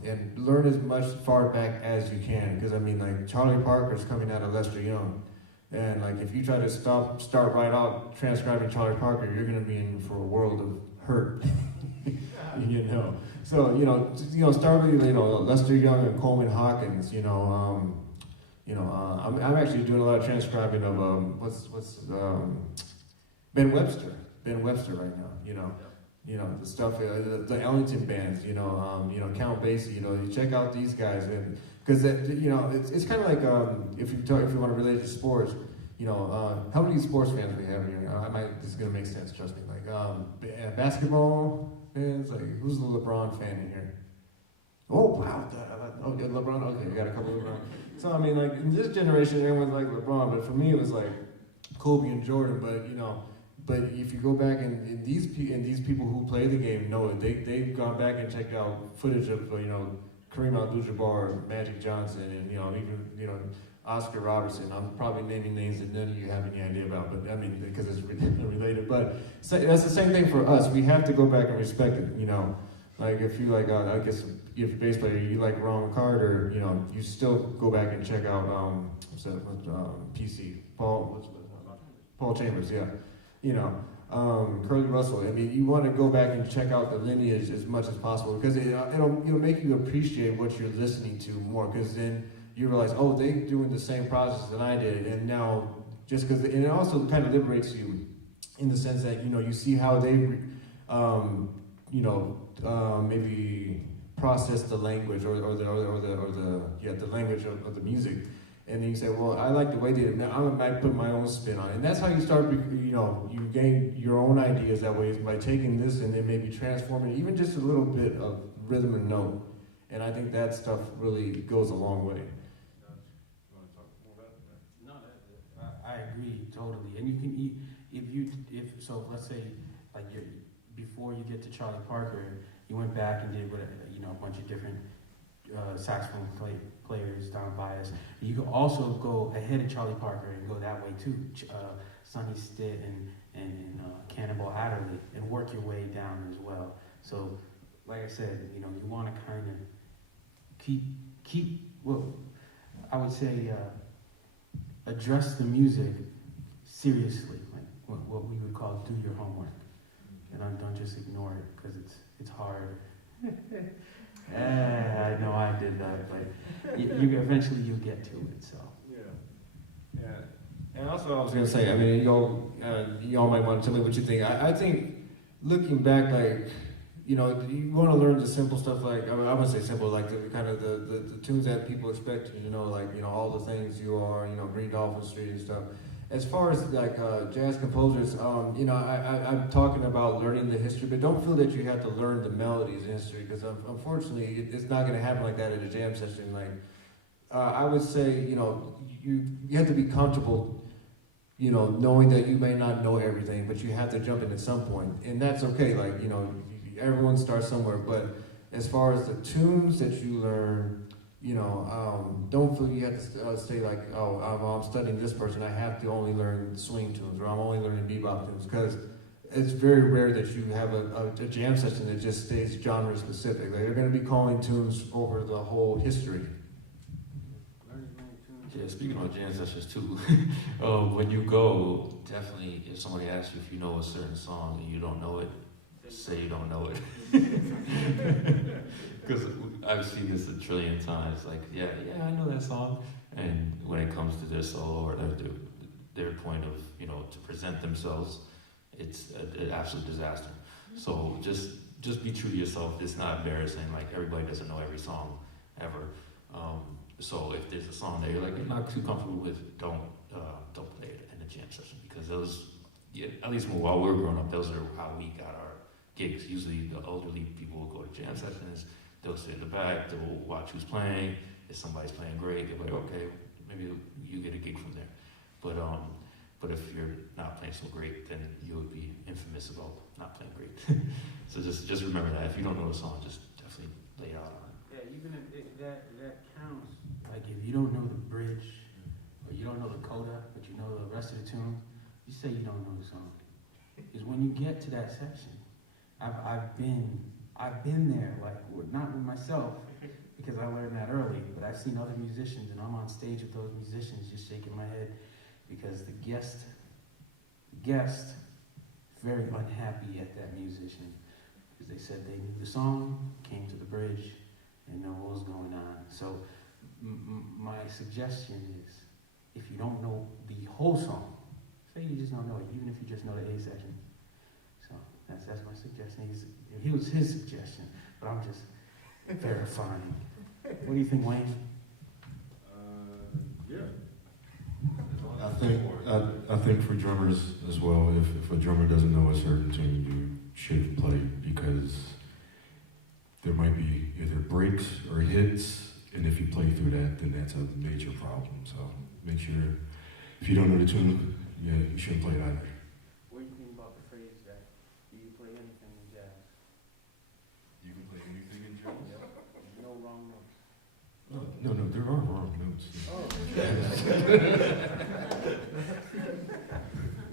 and learn as much far back as you can. Because I mean, like, Charlie Parker's coming out of Lester Young, and like, if you try to start right out transcribing Charlie Parker, you're gonna be in for a world of hurt. You know, so start with Lester Young and Coleman Hawkins. I'm actually doing a lot of transcribing of Ben Webster right now. The stuff, the Ellington bands, Count Basie, you check out these guys, and because it's kind of like if you want to relate it to sports, how many sports fans we have here? This is gonna make sense, trust me. Like basketball fans, like who's the LeBron fan in here? Oh wow, LeBron. Okay, we got a couple of LeBron. So I mean, like in this generation, everyone's like LeBron, but for me, it was like Kobe and Jordan. But if you go back and these people who play the game know it. They've gone back and checked out footage of Kareem Abdul-Jabbar, Magic Johnson, and even Oscar Robertson. I'm probably naming names that none of you have any idea about, but I mean because it's related. But that's the same thing for us. We have to go back and respect it. Like if you like, I guess if a bass player you like Ron Carter, you still go back and check out PC Paul Chambers, yeah. Curly Russell. I mean, you want to go back and check out the lineage as much as possible because it'll make you appreciate what you're listening to more. Because then you realize, oh, they're doing the same process that I did, and now just because, and it also kind of liberates you in the sense that you see how they, maybe process the language or the language of the music. And then you say, well, I like the way they did it. Now I might put my own spin on it. And that's how you start, you gain your own ideas that way, is by taking this and then maybe transforming it, even just a little bit of rhythm and note. And I think that stuff really goes a long way. You want to talk more about it? No, I agree totally. And you can, so let's say, like before you get to Charlie Parker, you went back and did a bunch of different saxophone players down by us. You could also go ahead of Charlie Parker and go that way too, Sonny Stitt and Cannonball Adderley, and work your way down as well. So, like I said, you want to kind of keep. Well, I would say address the music seriously, like what we would call do your homework, and don't just ignore it because it's hard. I know I did that, but you eventually you'll get to it. So yeah. And also, I was gonna say, I mean, y'all might want to tell me what you think. I think looking back, like you want to learn the simple stuff. Like I wouldn't say simple, like the kind of the tunes that people expect. All the things you are. Green Dolphin Street and stuff. As far as like jazz composers, I'm talking about learning the history, but don't feel that you have to learn the melodies in history, because unfortunately it's not going to happen like that at a jam session. Like I would say, you have to be comfortable, knowing that you may not know everything, but you have to jump in at some point, and that's okay. Like everyone starts somewhere, but as far as the tunes that you learn. Don't feel you have to say like, oh, I'm studying this person, I have to only learn swing tunes, or I'm only learning bebop tunes, because it's very rare that you have a jam session that just stays genre specific. Like, they're going to be calling tunes over the whole history. Yeah, speaking of jam sessions too, when you go, definitely if somebody asks you if you know a certain song and you don't know it, say you don't know it. Because I've seen this a trillion times. Like, yeah, I know that song. And when it comes to their solo or their point of, to present themselves, it's an absolute disaster. So just be true to yourself. It's not embarrassing. Like, everybody doesn't know every song ever. So if there's a song that you're like, you're not too comfortable with, don't play it in a jam session, because those, at least while we were growing up, those are how we got our gigs. Usually the elderly people will go to jam sessions. They'll sit in the back, they'll watch who's playing. If somebody's playing great, they're like, okay, maybe you get a gig from there. But if you're not playing so great, then you would be infamous about not playing great. So just remember that. If you don't know the song, just that counts. Like if you don't know the bridge, or you don't know the coda, but you know the rest of the tune, you say you don't know the song. Because when you get to that section, I've been there, like not with myself, because I learned that early, but I've seen other musicians, and I'm on stage with those musicians just shaking my head because the guest very unhappy at that musician because they said they knew the song, came to the bridge, and know what was going on. So my suggestion is, if you don't know the whole song, say you just don't know it, even if you just know the A section. So that's my suggestion. He was his suggestion, but I'm just verifying. What do you think, Wayne? Yeah. I think for drummers as well, if a drummer doesn't know a certain tune, you should play, because there might be either breaks or hits, and if you play through that, then that's a major problem. So make sure, if you don't know the tune, yeah, you shouldn't play it either. What do you think about the phrase that do you play anything in jazz? You can play anything in jazz? No wrong notes. No, there are wrong notes.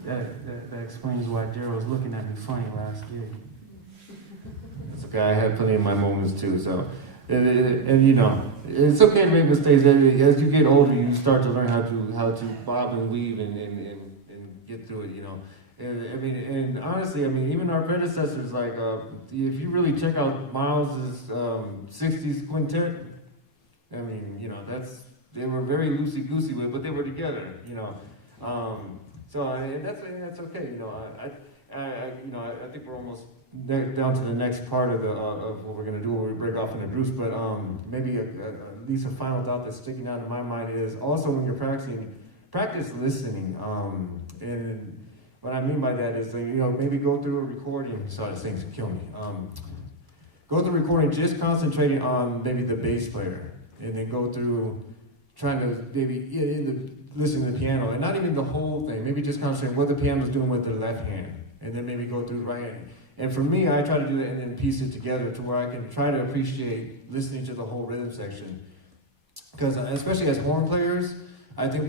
That explains why Daryl was looking at me funny last gig. It's okay, I had plenty of my moments too, so, and you know, it's okay to make mistakes. As you get older, you start to learn how to bob and weave and get through it, you know. And honestly, even our predecessors, like, if you really check out Miles's 60s quintet, they were very loosey-goosey with it, but they were together, you know. And that's okay, you know. I think we're almost down to the next part of what we're gonna do when we break off into groups. But maybe at least a final thought that's sticking out in my mind is also when you're practicing, practice listening. And what I mean by that is, maybe go through a recording. Sorry, things kill me. Go through recording, just concentrating on maybe the bass player, and then go through trying to maybe listen to the piano, and not even the whole thing. Maybe just concentrate what the piano's doing with the left hand, and then maybe go through the right hand. And for me, I try to do that and then piece it together to where I can try to appreciate listening to the whole rhythm section. Because especially as horn players, I think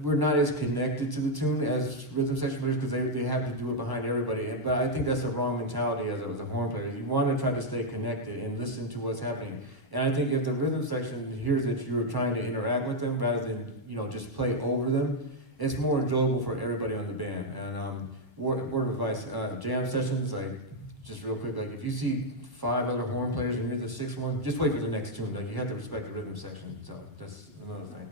we're not as connected to the tune as rhythm section players, because they have to do it behind everybody. But I think that's the wrong mentality as a horn player. You want to try to stay connected and listen to what's happening. And I think if the rhythm section hears that you're trying to interact with them rather than just play over them, it's more enjoyable for everybody on the band. And word of advice, jam sessions, like, just real quick, like, if you see 5 other horn players and you're the 6th one, just wait for the next tune. Like, you have to respect the rhythm section. So that's another thing.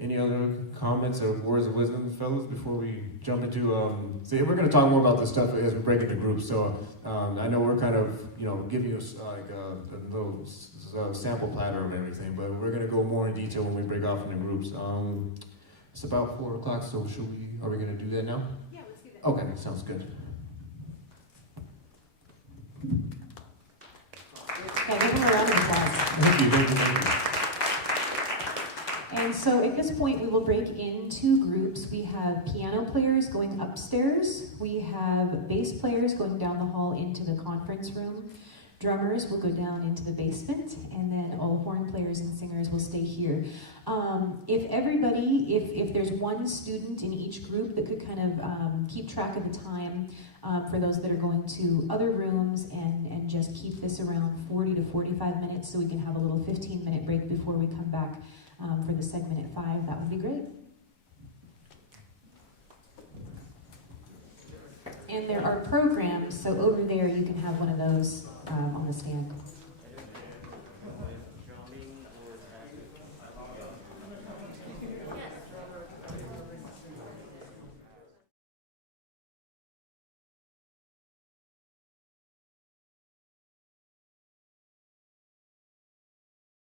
Any other comments or words of wisdom, fellas, before we jump into, we're going to talk more about this stuff as we break into groups. So I know we're kind of, giving you a little sample platter and everything, but we're going to go more in detail when we break off into groups. It's about 4 o'clock, so are we going to do that now? Yeah, let's do that. Okay, sounds good. Yeah, give them a round of applause. Thank you. And so at this point, we will break into groups. We have piano players going upstairs. We have bass players going down the hall into the conference room. Drummers will go down into the basement, and then all horn players and singers will stay here. If there's one student in each group that could kind of keep track of the time for those that are going to other rooms, and just keep this around 40 to 45 minutes so we can have a little 15-minute break before we come back for the segment at 5, that would be great. And there are programs, so over there you can have one of those on the stand.